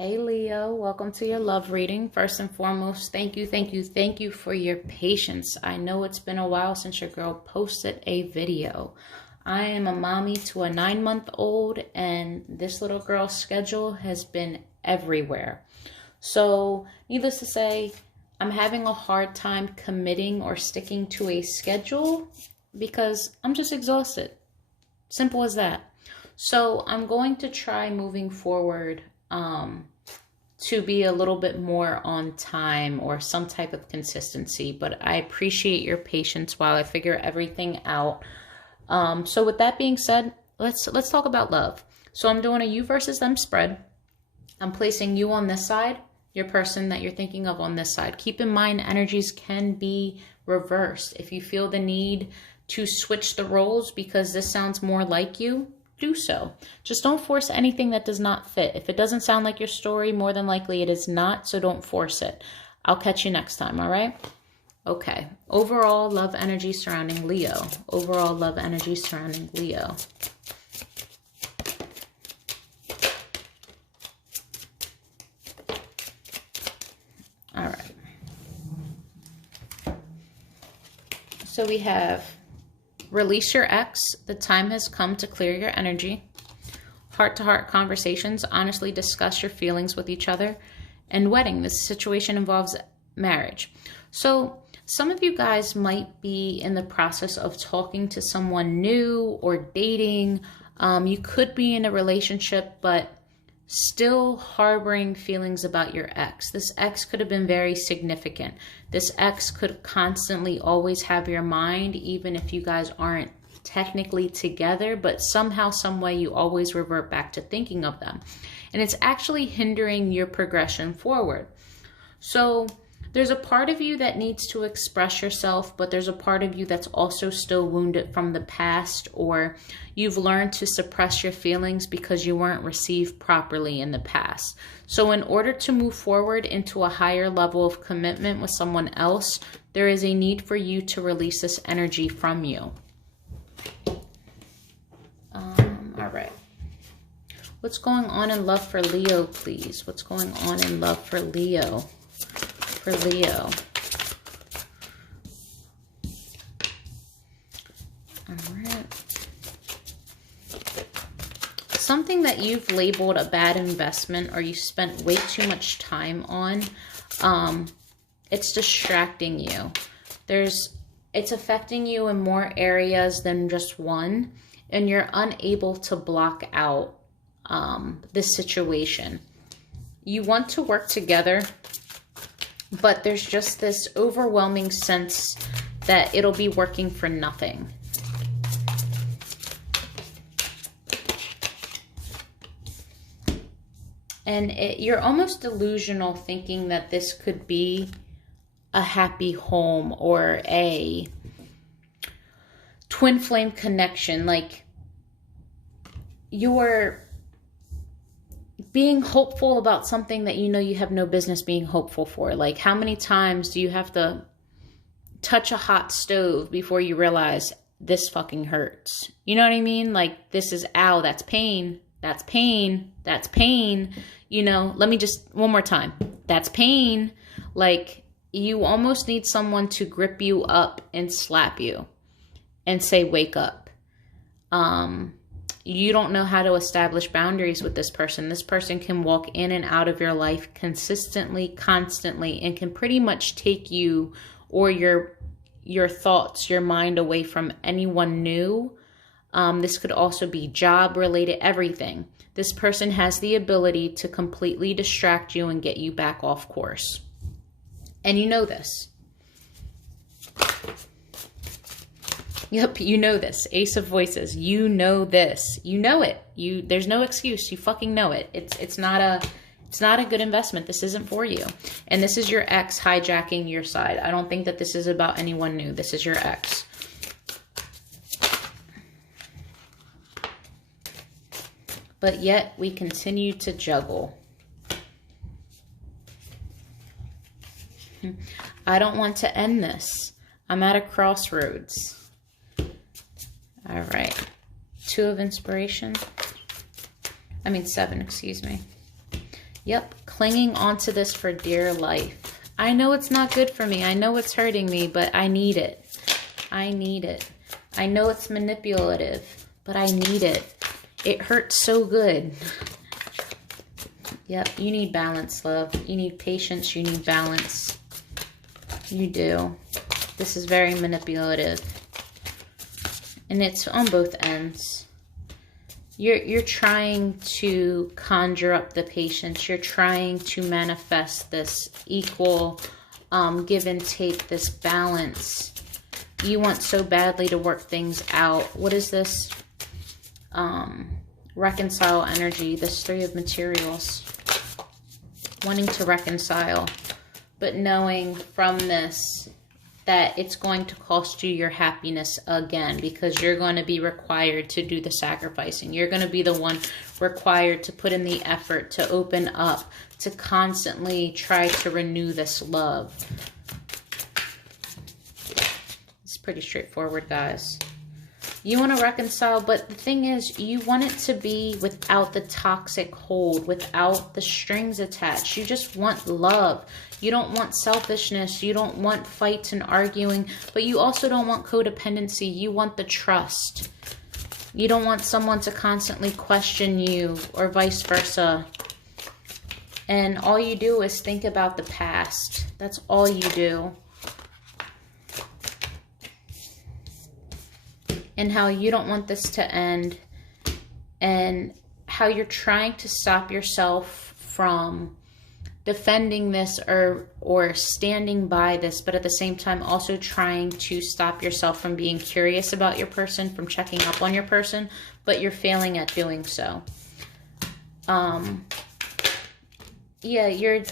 Hey Leo, welcome to your love reading. First and foremost, thank you for your patience. I know it's been a while since your girl posted a video. I am a mommy to a 9-month-old, and this little girl's schedule has been everywhere. So, needless to say, I'm having a hard time committing or sticking to a schedule because I'm just exhausted. Simple as that. So, I'm going to try moving forward to be a little bit more on time or some type of consistency, but I appreciate your patience while I figure everything out. So with that being said, let's talk about love. So I'm doing a you versus them spread. I'm placing you on this side, your person that you're thinking of on this side. Keep in mind, energies can be reversed. If you feel the need to switch the roles because this sounds more like you, do so. Just don't force anything that does not fit. If it doesn't sound like your story, more than likely it is not, so don't force it. I'll catch you next time, all right? Okay. Overall love energy surrounding Leo. Overall love energy surrounding Leo. All right. So we have release your ex. The time has come to clear your energy. Heart-to-heart conversations. Honestly discuss your feelings with each other. And wedding. This situation involves marriage. So some of you guys might be in the process of talking to someone new or dating. You could be in a relationship, but still harboring feelings about your ex. This ex could have been very significant. This ex could constantly always have your mind, even if you guys aren't technically together, but somehow, some way, you always revert back to thinking of them. And it's actually hindering your progression forward. So there's a part of you that needs to express yourself, but there's a part of you that's also still wounded from the past, or you've learned to suppress your feelings because you weren't received properly in the past. So in order to move forward into a higher level of commitment with someone else, there is a need for you to release this energy from you. All right. What's going on in love for Leo, please? What's going on in love for Leo? For Leo. All right. Something that you've labeled a bad investment or you spent way too much time on, it's distracting you. It's affecting you in more areas than just one, and you're unable to block out this situation. You want to work together, but there's just this overwhelming sense that it'll be working for nothing. And you're almost delusional thinking that this could be a happy home or a twin flame connection. Like, you're being hopeful about something that you know you have no business being hopeful for. Like, how many times do you have to touch a hot stove before you realize this fucking hurts? You know what I mean? Like, this is, ow, that's pain. That's pain. That's pain. You know, let me just, one more time. That's pain. Like, you almost need someone to grip you up and slap you and say, wake up. You don't know how to establish boundaries with this person. This person can walk in and out of your life consistently, constantly, and can pretty much take you or your thoughts, your mind away from anyone new. This could also be job related, everything. This person has the ability to completely distract you and get you back off course. And you know this. Yep, you know this. Ace of Voices. You know this. You know it. There's no excuse. You fucking know it. It's not a good investment. This isn't for you. And this is your ex hijacking your side. I don't think that this is about anyone new. This is your ex. But yet we continue to juggle. I don't want to end this. I'm at a crossroads. All right. 2 of Inspiration. I mean 7, excuse me. Yep, clinging onto this for dear life. I know it's not good for me. I know it's hurting me, but I need it. I need it. I know it's manipulative, but I need it. It hurts so good. Yep, you need balance, love. You need patience. You need balance. You do. This is very manipulative. And it's on both ends. You're trying to conjure up the patience. You're trying to manifest this equal give and take, this balance. You want so badly to work things out. What is this? Reconcile energy, this 3 of materials. Wanting to reconcile, but knowing from this that it's going to cost you your happiness again, because you're going to be required to do the sacrificing. You're going to be the one required to put in the effort, to open up, to constantly try to renew this love. It's pretty straightforward, guys. You want to reconcile, but the thing is, you want it to be without the toxic hold, without the strings attached. You just want love. You don't want selfishness. You don't want fights and arguing, but you also don't want codependency. You want the trust. You don't want someone to constantly question you or vice versa. And all you do is think about the past. That's all you do. And how you don't want this to end, and how you're trying to stop yourself from defending this or standing by this, but at the same time also trying to stop yourself from being curious about your person, from checking up on your person, but you're failing at doing so. Yeah, your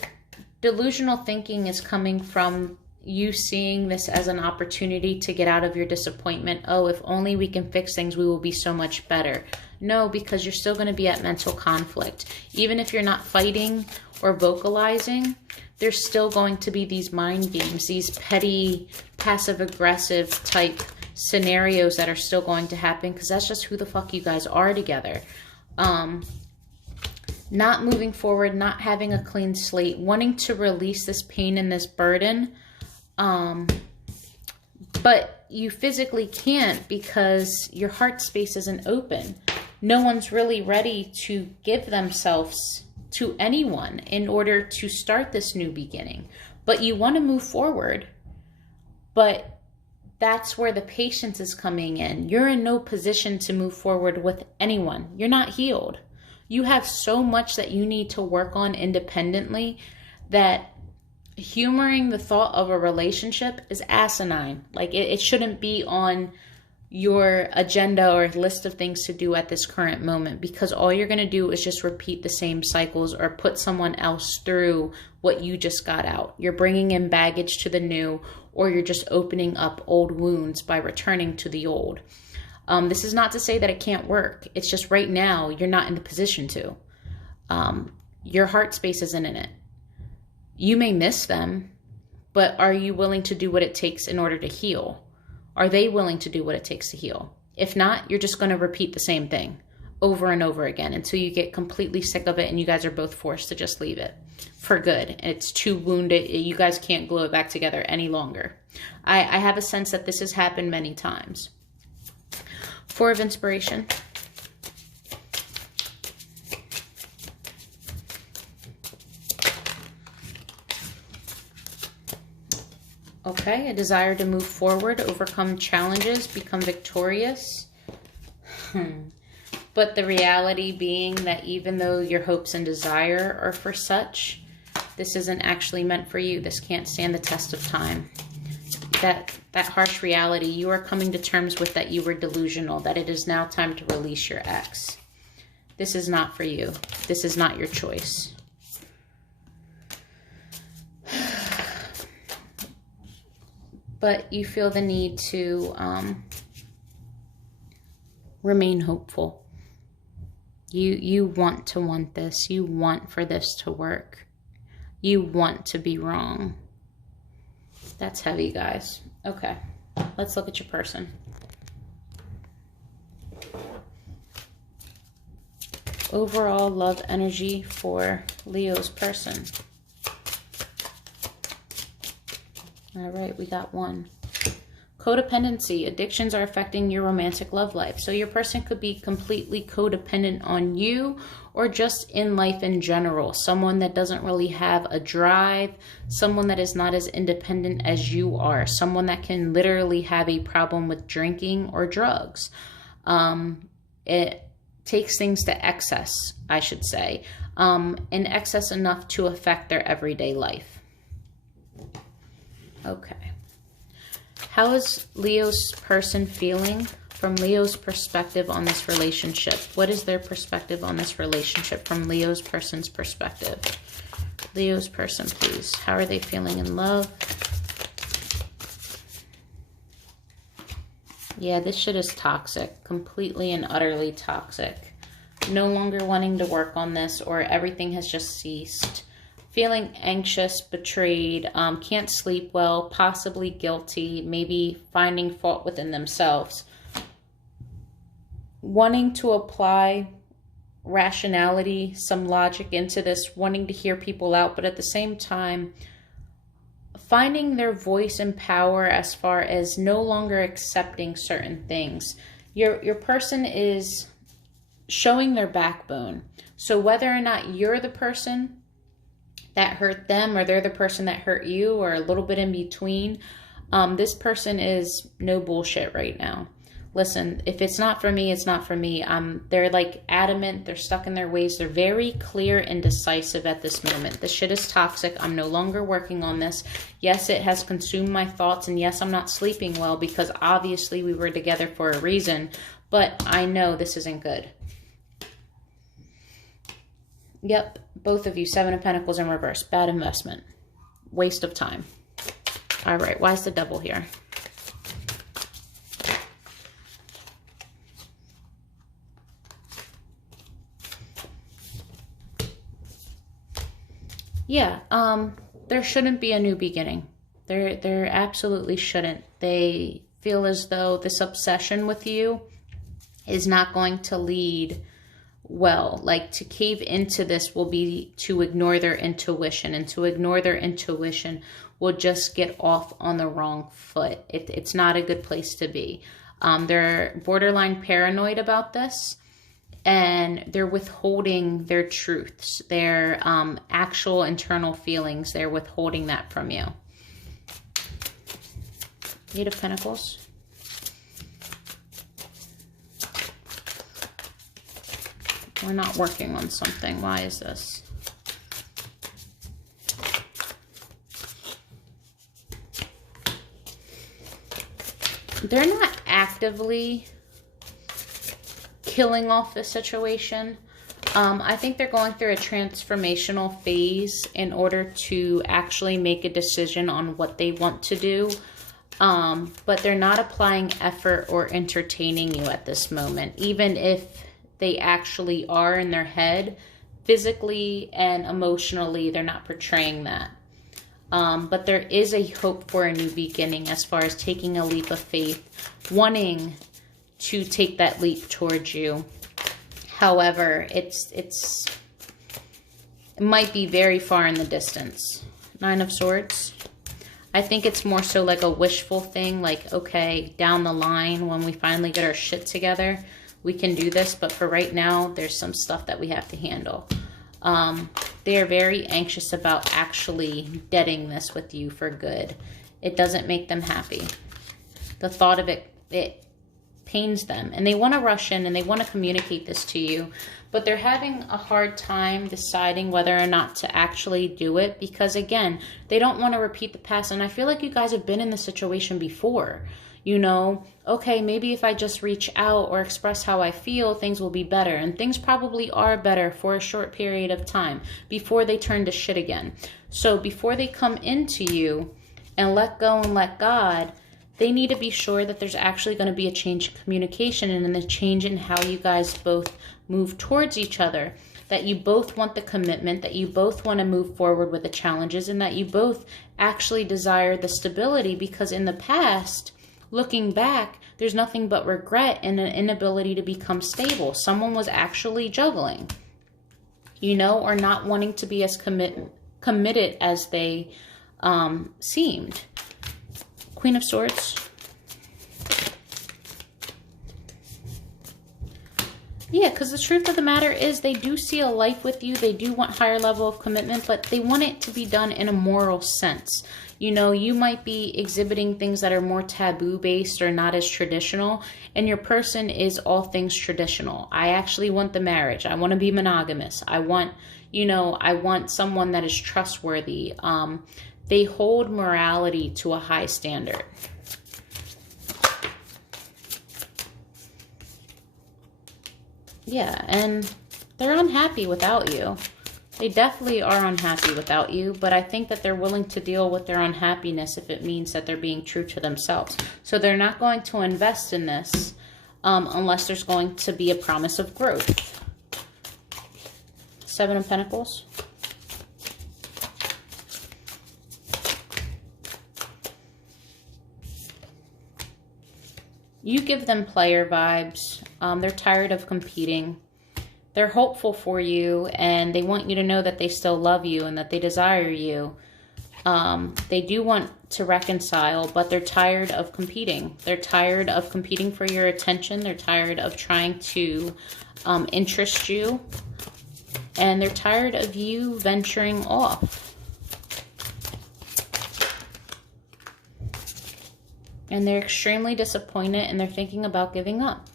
delusional thinking is coming from you seeing this as an opportunity to get out of your disappointment. Oh, if only we can fix things, we will be so much better. No, because you're still going to be at mental conflict. Even if you're not fighting or vocalizing, there's still going to be these mind games, these petty, passive-aggressive type scenarios that are still going to happen, because that's just who the fuck you guys are together. Not moving forward, not having a clean slate, wanting to release this pain and this burden. But you physically can't because your heart space isn't open. No one's really ready to give themselves to anyone in order to start this new beginning. But you want to move forward. But that's where the patience is coming in. You're in no position to move forward with anyone. You're not healed. You have so much that you need to work on independently that humoring the thought of a relationship is asinine. Like, it shouldn't be on your agenda or list of things to do at this current moment, because all you're going to do is just repeat the same cycles or put someone else through what you just got out. You're bringing in baggage to the new, or you're just opening up old wounds by returning to the old. This is not to say that it can't work. It's just right now you're not in the position to. Your heart space isn't in it. You may miss them, but are you willing to do what it takes in order to heal? Are they willing to do what it takes to heal? If not, you're just going to repeat the same thing over and over again until you get completely sick of it and you guys are both forced to just leave it for good. It's too wounded. You guys can't glue it back together any longer. I have a sense that this has happened many times. 4 of Inspiration. Okay, a desire to move forward, overcome challenges, become victorious. But the reality being that even though your hopes and desire are for such, this isn't actually meant for you. This can't stand the test of time. That harsh reality, you are coming to terms with that you were delusional, that it is now time to release your ex. This is not for you. This is not your choice. But you feel the need to remain hopeful. You want to want this. You want for this to work. You want to be wrong. That's heavy, guys. Okay, let's look at your person. overall love energy for Leo's person. All right, we got 1. Codependency. Addictions are affecting your romantic love life. So your person could be completely codependent on you or just in life in general. Someone that doesn't really have a drive. Someone that is not as independent as you are. Someone that can literally have a problem with drinking or drugs. It takes things to excess, I should say. In excess enough to affect their everyday life. Okay. How is Leo's person feeling from Leo's perspective on this relationship? What is their perspective on this relationship from Leo's person's perspective? Leo's person, please. How are they feeling in love? Yeah, this shit is toxic. Completely and utterly toxic. No longer wanting to work on this, or everything has just ceased. Feeling anxious, betrayed, can't sleep well, possibly guilty, maybe finding fault within themselves. Wanting to apply rationality, some logic into this, wanting to hear people out, but at the same time, finding their voice and power as far as no longer accepting certain things. Your person is showing their backbone. So whether or not you're the person that hurt them or they're the person that hurt you or a little bit in between, this person is no bullshit right now. Listen, if it's not for me, it's not for me. They're like adamant. They're stuck in their ways. They're very clear and decisive at this moment. This shit is toxic. I'm no longer working on this. Yes, it has consumed my thoughts. And yes, I'm not sleeping well because obviously we were together for a reason. But I know this isn't good. Yep, both of you, 7 of Pentacles in reverse. Bad investment. Waste of time. All right, why is the Devil here? Yeah, there shouldn't be a new beginning. There absolutely shouldn't. They feel as though this obsession with you is not going to lead well. Like, to cave into this will be to ignore their intuition, and to ignore their intuition will just get off on the wrong foot. It's not a good place to be. They're borderline paranoid about this, and they're withholding their truths, their actual internal feelings. They're withholding that from you. 8 of Pentacles. We're not working on something. Why is this? They're not actively killing off the situation. I think they're going through a transformational phase in order to actually make a decision on what they want to do. But they're not applying effort or entertaining you at this moment, even if they actually are in their head. Physically and emotionally, they're not portraying that. But there is a hope for a new beginning as far as taking a leap of faith, wanting to take that leap towards you. However, it might be very far in the distance. 9 of Swords. I think it's more so like a wishful thing, like, okay, down the line when we finally get our shit together, we can do this, but for right now, there's some stuff that we have to handle. They are very anxious about actually deading this with you for good. It doesn't make them happy. The thought of it pains them, and they want to rush in and they want to communicate this to you, but they're having a hard time deciding whether or not to actually do it because, again, they don't want to repeat the past. And I feel like you guys have been in this situation before. You know, okay, maybe if I just reach out or express how I feel, things will be better. And things probably are better for a short period of time before they turn to shit again. So before they come into you and let go and let God, they need to be sure that there's actually going to be a change in communication and a change in how you guys both move towards each other. That you both want the commitment, that you both want to move forward with the challenges, and that you both actually desire the stability, because in the past, looking back, there's nothing but regret and an inability to become stable. Someone was actually juggling, you know, or not wanting to be as committed as they seemed. Queen of Swords. Yeah, because the truth of the matter is they do see a life with you. They do want higher level of commitment, but they want it to be done in a moral sense. You know, you might be exhibiting things that are more taboo based or not as traditional, and your person is all things traditional. I actually want the marriage. I want to be monogamous. I want, you know, I want someone that is trustworthy. They hold morality to a high standard. Yeah, and they're unhappy without you. They definitely are unhappy without you, but I think that they're willing to deal with their unhappiness if it means that they're being true to themselves. So they're not going to invest in this unless there's going to be a promise of growth. Seven of Pentacles. You give them player vibes. They're tired of competing. They're hopeful for you, and they want you to know that they still love you and that they desire you. They do want to reconcile, but they're tired of competing. They're tired of competing for your attention. They're tired of trying to interest you. And they're tired of you venturing off. And they're extremely disappointed, and they're thinking about giving up.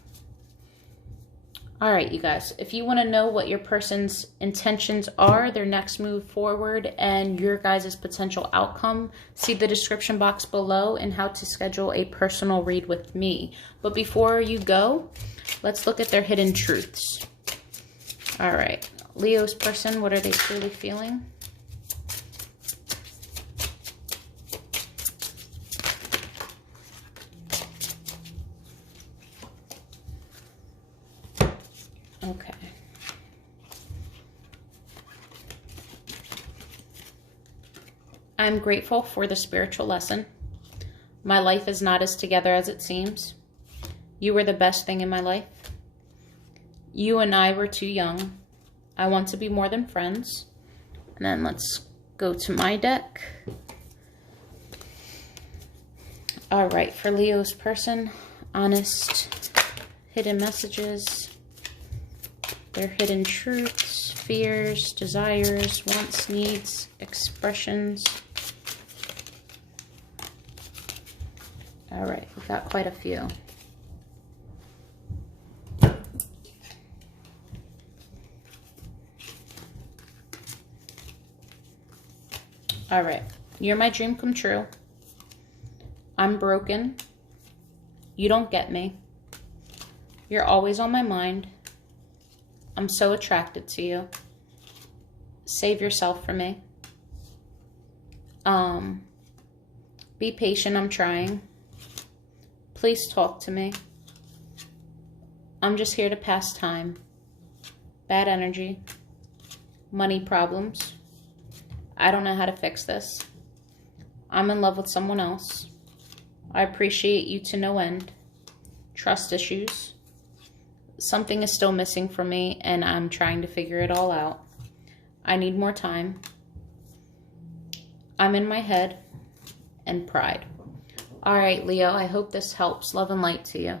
All right, you guys, if you want to know what your person's intentions are, their next move forward, and your guys' potential outcome, see the description box below and how to schedule a personal read with me. But before you go, let's look at their hidden truths. All right, Leo's person, what are they truly feeling? Okay. I'm grateful for the spiritual lesson. My life is not as together as it seems. You were the best thing in my life. You and I were too young. I want to be more than friends. And then let's go to my deck. All right, for Leo's person, honest, hidden messages. Their hidden truths, fears, desires, wants, needs, expressions. All right, we've got quite a few. All right, you're my dream come true. I'm broken. You don't get me. You're always on my mind. I'm so attracted to you. Save yourself for me. Be patient, I'm trying. Please talk to me. I'm just here to pass time. Bad energy. Money problems. I don't know how to fix this. I'm in love with someone else. I appreciate you to no end. Trust issues. Something is still missing from me, and I'm trying to figure it all out. I need more time. I'm in my head, and pride. All right, Leo, I hope this helps. Love and light to you.